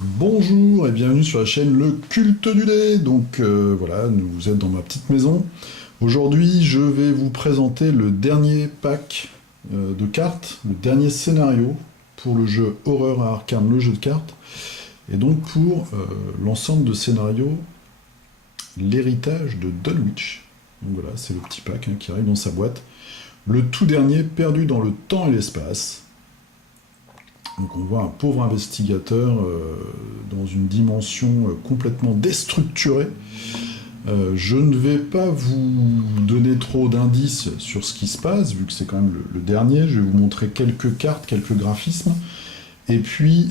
Bonjour et bienvenue sur la chaîne Le Culte du Dé. Donc voilà, vous êtes dans ma petite maison. Aujourd'hui, je vais vous présenter le dernier pack de cartes, le dernier scénario pour le jeu Horreur à Arkham, le jeu de cartes. Et donc pour l'ensemble de scénarios, l'héritage de Dunwich. Donc voilà, c'est le petit pack qui arrive dans sa boîte. Le tout dernier perdu dans le temps et l'espace. Donc on voit un pauvre investigateur dans une dimension complètement déstructurée. Je ne vais pas vous donner trop d'indices sur ce qui se passe, vu que c'est quand même le dernier. Je vais vous montrer quelques cartes, quelques graphismes. Et puis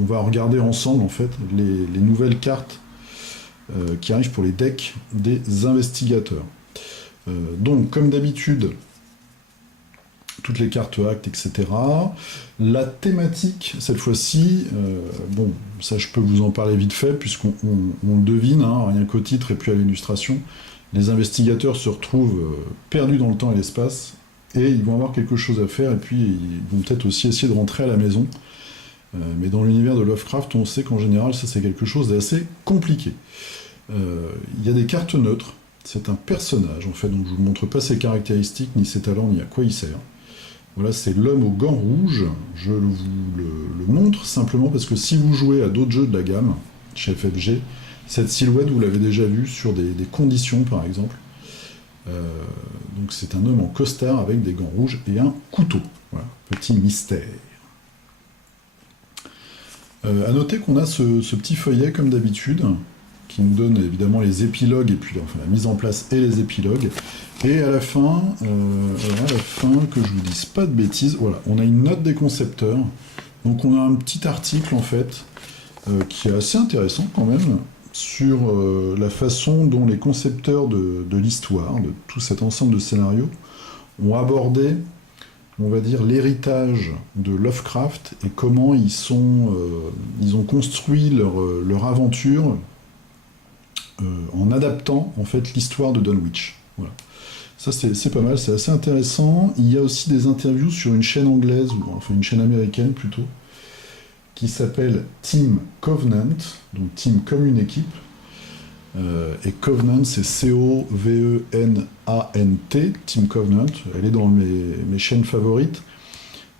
on va regarder ensemble en fait les nouvelles cartes qui arrivent pour les decks des investigateurs. Donc comme d'habitude, toutes les cartes actes, etc. La thématique, cette fois-ci, bon, ça je peux vous en parler vite fait, puisqu'on le devine, rien qu'au titre et puis à l'illustration, les investigateurs se retrouvent perdus dans le temps et l'espace, et ils vont avoir quelque chose à faire, et puis ils vont peut-être aussi essayer de rentrer à la maison. Mais dans l'univers de Lovecraft, on sait qu'en général, ça c'est quelque chose d'assez compliqué. Il y a des cartes neutres, c'est un personnage, en fait, donc je ne vous montre pas ses caractéristiques, ni ses talents, ni à quoi il sert. Voilà, c'est l'homme aux gants rouges. Je vous le montre simplement parce que si vous jouez à d'autres jeux de la gamme, chez FFG, cette silhouette, vous l'avez déjà vue sur des conditions, par exemple. Donc c'est un homme en costard avec des gants rouges et un couteau. Voilà, petit mystère. À noter qu'on a ce petit feuillet, comme d'habitude, qui nous donne évidemment les épilogues, et puis la mise en place et les épilogues. Et à la fin, que je vous dise pas de bêtises, voilà, on a une note des concepteurs. Donc on a un petit article en fait, qui est assez intéressant quand même, sur la façon dont les concepteurs de l'histoire, de tout cet ensemble de scénarios, ont abordé, on va dire, l'héritage de Lovecraft et comment ils ont construit leur aventure en adaptant en fait l'histoire de Dunwich. Voilà. Ça c'est pas mal, c'est assez intéressant. Il y a aussi des interviews sur une chaîne anglaise, ou enfin une chaîne américaine plutôt, qui s'appelle Team Covenant, donc Team comme une équipe, et Covenant c'est C-O-V-E-N-A-N-T, Team Covenant, elle est dans mes chaînes favorites.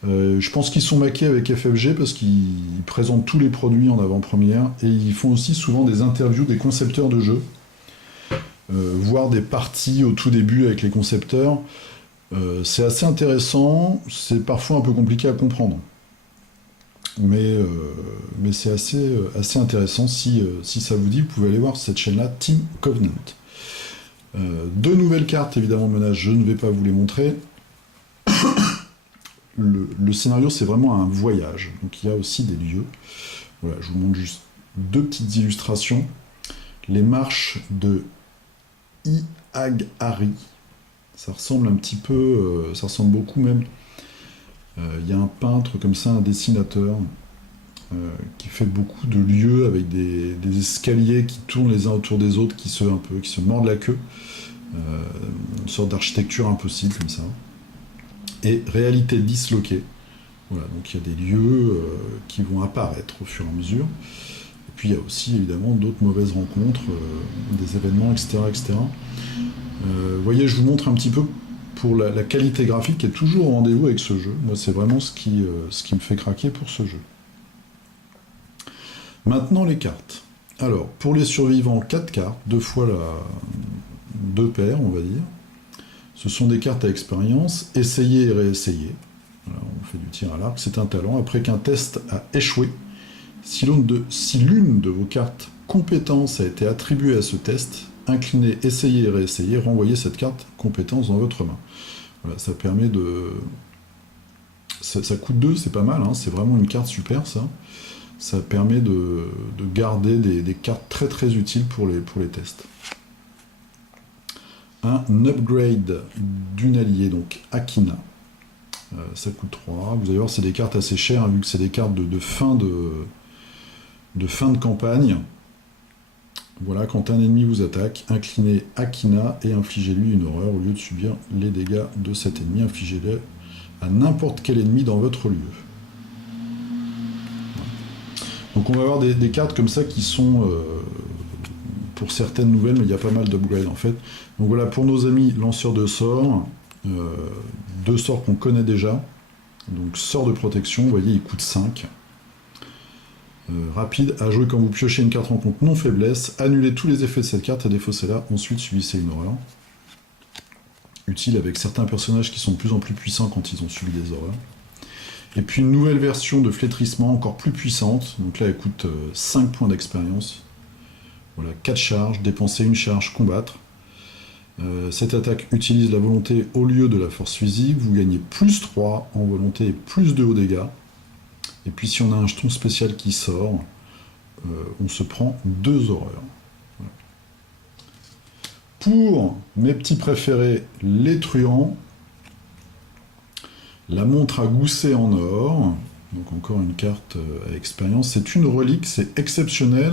Je pense qu'ils sont maqués avec FFG parce qu'ils présentent tous les produits en avant-première et ils font aussi souvent des interviews des concepteurs de jeux, voire des parties au tout début avec les concepteurs. C'est assez intéressant, c'est parfois un peu compliqué à comprendre. Mais c'est assez intéressant. Si ça vous dit, vous pouvez aller voir cette chaîne-là, Team Covenant. Deux nouvelles cartes, évidemment, menace, je ne vais pas vous les montrer. Le scénario, c'est vraiment un voyage. Donc il y a aussi des lieux. Voilà, je vous montre juste deux petites illustrations. Les marches de Iaghari. Ça ressemble un petit peu, ça ressemble beaucoup même. Il y a un peintre comme ça, un dessinateur, qui fait beaucoup de lieux avec des escaliers qui tournent les uns autour des autres, qui se mordent la queue. Une sorte d'architecture impossible comme ça. Et réalité disloquée. Voilà, donc il y a des lieux qui vont apparaître au fur et à mesure. Et puis il y a aussi évidemment d'autres mauvaises rencontres, des événements, etc. etc. Vous voyez, je vous montre un petit peu pour la qualité graphique qui est toujours au rendez-vous avec ce jeu. Moi, c'est vraiment ce qui me fait craquer pour ce jeu. Maintenant, les cartes. Alors, pour les survivants, 4 cartes, deux paires, on va dire. Ce sont des cartes à expérience, essayer et réessayer. Voilà, on fait du tir à l'arc, c'est un talent. Après qu'un test a échoué, si l'une de vos cartes compétences a été attribuée à ce test, inclinez, essayez et réessayez, renvoyez cette carte compétence dans votre main. Voilà, ça permet de... Ça coûte 2, c'est pas mal, c'est vraiment une carte super ça. Ça permet de garder des cartes très très utiles pour les tests. Un upgrade d'une alliée, donc Akina. Ça coûte 3. Vous allez voir, c'est des cartes assez chères, vu que c'est des cartes de fin de campagne. Voilà, quand un ennemi vous attaque, inclinez Akina et infligez-lui une horreur. Au lieu de subir les dégâts de cet ennemi, infligez-les à n'importe quel ennemi dans votre lieu. Donc on va avoir des cartes comme ça qui sont pour certaines nouvelles, mais il y a pas mal d'upgrades en fait. Donc voilà, pour nos amis lanceurs de sorts, deux sorts qu'on connaît déjà. Donc sort de protection, vous voyez, il coûte 5. Rapide, à jouer quand vous piochez une carte rencontre non faiblesse, annulez tous les effets de cette carte et défaussez-la, ensuite subissez une horreur. Utile avec certains personnages qui sont de plus en plus puissants quand ils ont subi des horreurs. Et puis une nouvelle version de flétrissement encore plus puissante, donc là elle coûte 5 points d'expérience. Voilà, 4 charges, dépenser une charge, combattre. Cette attaque utilise la volonté au lieu de la force physique, vous gagnez plus 3 en volonté et plus 2 aux dégâts. Et puis si on a un jeton spécial qui sort, on se prend 2 horreurs. Voilà. Pour mes petits préférés, les truands, la montre à gousset en or, donc encore une carte à expérience, c'est une relique, c'est exceptionnel.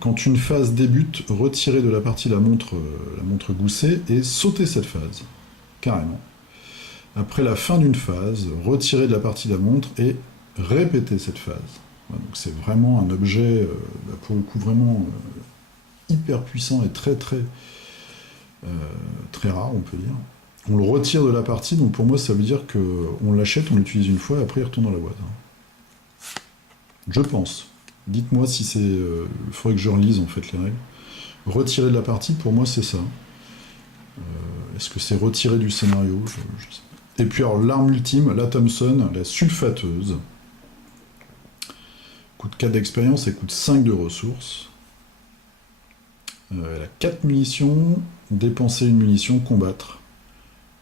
Quand une phase débute, retirez de la partie la montre gousset et sautez cette phase, carrément. Après la fin d'une phase, retirez de la partie la montre et répétez cette phase. Voilà, donc c'est vraiment un objet, pour le coup, vraiment hyper puissant et très rare, on peut dire. On le retire de la partie, donc pour moi ça veut dire qu'on l'achète, on l'utilise une fois et après il retourne dans la boîte. Je pense. Dites-moi si c'est... il faudrait que je relise en fait les règles. Retirer de la partie, pour moi c'est ça. Est-ce que c'est retirer du scénario? Je sais pas. Et puis alors l'arme ultime, la Thompson, la sulfateuse. Coûte 4 d'expérience et coûte 5 de ressources. Elle a 4 munitions, dépenser une munition, combattre.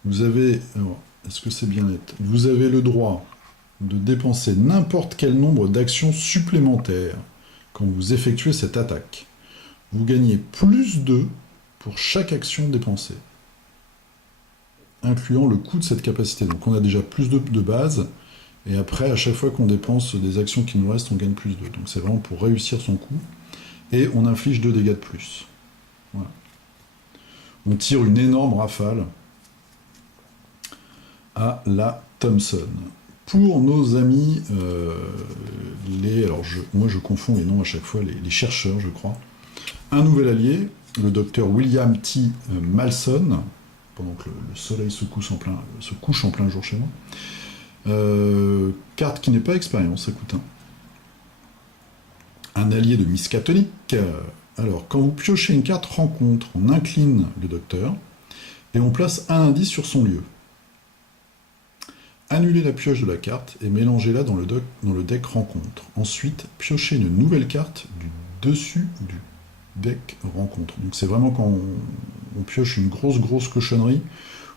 Vous avez... Alors, est-ce que c'est bien net? Vous avez le droit de dépenser n'importe quel nombre d'actions supplémentaires quand vous effectuez cette attaque. Vous gagnez plus 2 pour chaque action dépensée, incluant le coût de cette capacité. Donc on a déjà plus 2 de base, et après, à chaque fois qu'on dépense des actions qui nous restent, on gagne plus 2. Donc c'est vraiment pour réussir son coup, et on inflige 2 dégâts de plus. Voilà. On tire une énorme rafale à la Thompson. Pour nos amis, moi je confonds les noms à chaque fois, les chercheurs, je crois. Un nouvel allié, le docteur William T. Malson, pendant que le soleil se couche en plein jour chez moi. Carte qui n'est pas expérience, ça coûte 1. Un allié de Miskatonic. Alors, quand vous piochez une carte rencontre, on incline le docteur et on place un indice sur son lieu. Annulez la pioche de la carte et mélangez-la dans le deck rencontre. Ensuite, piochez une nouvelle carte du dessus du deck rencontre. Donc c'est vraiment quand on pioche une grosse cochonnerie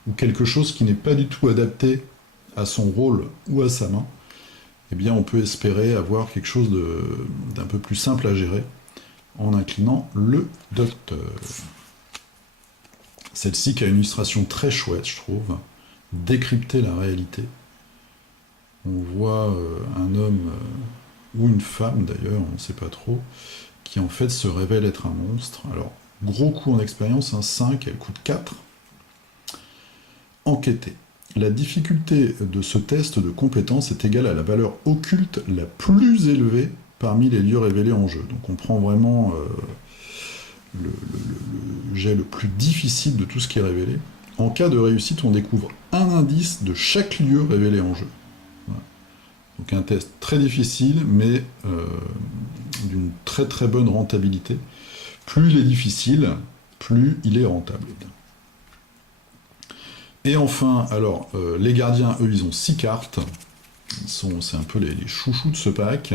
ou quelque chose qui n'est pas du tout adapté à son rôle ou à sa main, eh bien on peut espérer avoir quelque chose d'un peu plus simple à gérer en inclinant le docteur. Celle-ci qui a une illustration très chouette, je trouve. Décrypter la réalité. On voit un homme, ou une femme d'ailleurs, on ne sait pas trop, qui en fait se révèle être un monstre. Alors, gros coup en expérience, 5, elle coûte 4. Enquêter. La difficulté de ce test de compétence est égale à la valeur occulte la plus élevée parmi les lieux révélés en jeu. Donc on prend vraiment le jet le plus difficile de tout ce qui est révélé. En cas de réussite, on découvre un indice de chaque lieu révélé en jeu. Voilà. Donc un test très difficile, mais d'une très bonne rentabilité. Plus il est difficile, plus il est rentable. Et enfin, alors, les gardiens, eux, ils ont 6 cartes. C'est un peu les chouchous de ce pack.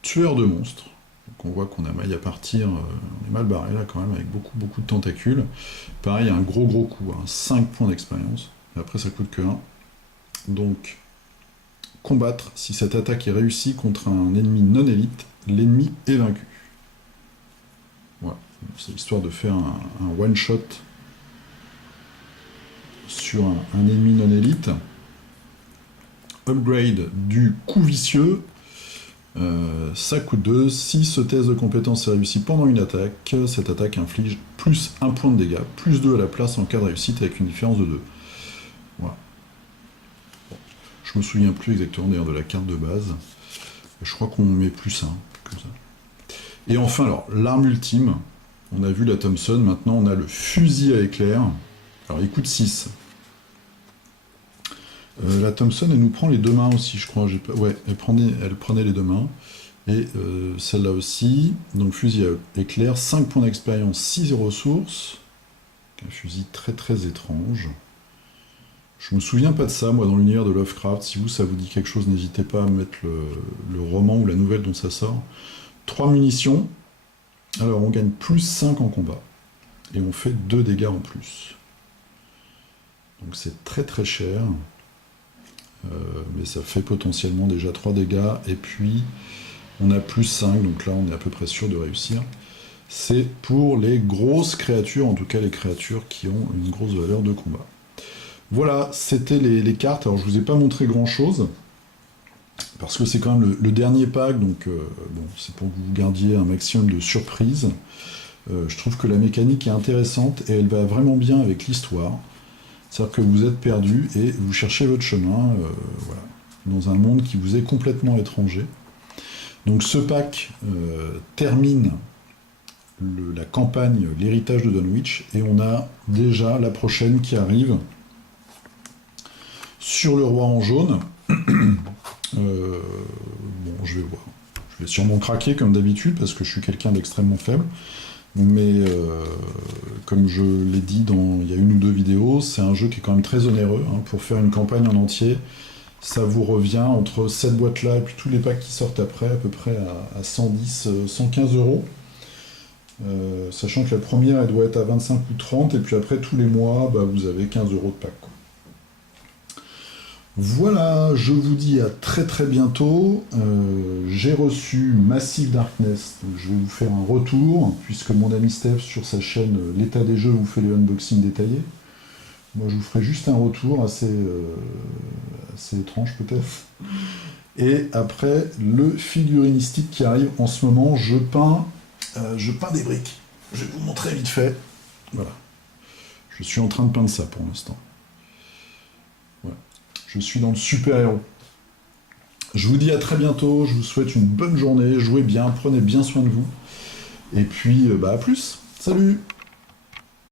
Tueur de monstres. Donc on voit qu'on a maille à partir, on est mal barré là quand même, avec beaucoup de tentacules. Pareil, un gros coup, 5 points d'expérience. Après, ça coûte que 1. Donc, combattre. Si cette attaque est réussie contre un ennemi non élite, l'ennemi est vaincu. Voilà. C'est l'histoire de faire un one-shot sur un ennemi non élite. Upgrade du coup vicieux. Ça coûte 2. Si ce test de compétence est réussi pendant une attaque, cette attaque inflige plus 1 point de dégâts, plus 2 à la place en cas de réussite avec une différence de 2. Voilà. Bon. Je me souviens plus exactement d'ailleurs de la carte de base. Je crois qu'on met plus un, comme ça. Et enfin, alors, l'arme ultime. On a vu la Thompson, maintenant on a le fusil à éclair. Alors il coûte 6. La Thompson, elle nous prend les deux mains aussi, je crois. Ouais, elle prenait les deux mains. Et celle-là aussi. Donc fusil à éclair, 5 points d'expérience, 6 ressources. Un fusil très très étrange. Je me souviens pas de ça, moi, dans l'univers de Lovecraft. Si vous, ça vous dit quelque chose, n'hésitez pas à mettre le roman ou la nouvelle dont ça sort. 3 munitions. Alors, on gagne plus 5 en combat. Et on fait 2 dégâts en plus. Donc c'est très très cher. Mais ça fait potentiellement déjà 3 dégâts. Et puis, on a plus 5. Donc là, on est à peu près sûr de réussir. C'est pour les grosses créatures, en tout cas les créatures qui ont une grosse valeur de combat. Voilà, c'était les cartes. Alors, je vous ai pas montré grand-chose. Parce que c'est quand même le dernier pack, donc bon, c'est pour que vous gardiez un maximum de surprises. Je trouve que la mécanique est intéressante et elle va vraiment bien avec l'histoire. C'est-à-dire que vous êtes perdu et vous cherchez votre chemin voilà, dans un monde qui vous est complètement étranger. Donc ce pack termine la campagne L'héritage de Dunwich et on a déjà la prochaine qui arrive sur le roi en jaune. Bon, je vais voir. Je vais sûrement craquer comme d'habitude parce que je suis quelqu'un d'extrêmement faible. Mais comme je l'ai dit il y a une ou deux vidéos, c'est un jeu qui est quand même très onéreux. Hein. Pour faire une campagne en entier, ça vous revient entre cette boîte-là et puis tous les packs qui sortent après, à peu près à 110, 115 euros. Sachant que la première, elle doit être à 25 ou 30, et puis après, tous les mois, bah, vous avez 15 euros de pack, quoi. Voilà, je vous dis à très très bientôt. J'ai reçu Massive Darkness, donc je vais vous faire un retour, puisque mon ami Steph sur sa chaîne L'état des jeux vous fait les unboxings détaillés. Moi je vous ferai juste un retour assez étrange peut-être. Et après le figurinistique qui arrive en ce moment, je peins des briques. Je vais vous montrer vite fait. Voilà. Je suis en train de peindre ça pour l'instant. Je suis dans le super-héros. Je vous dis à très bientôt, je vous souhaite une bonne journée, jouez bien, prenez bien soin de vous. Et puis, bah à plus. Salut!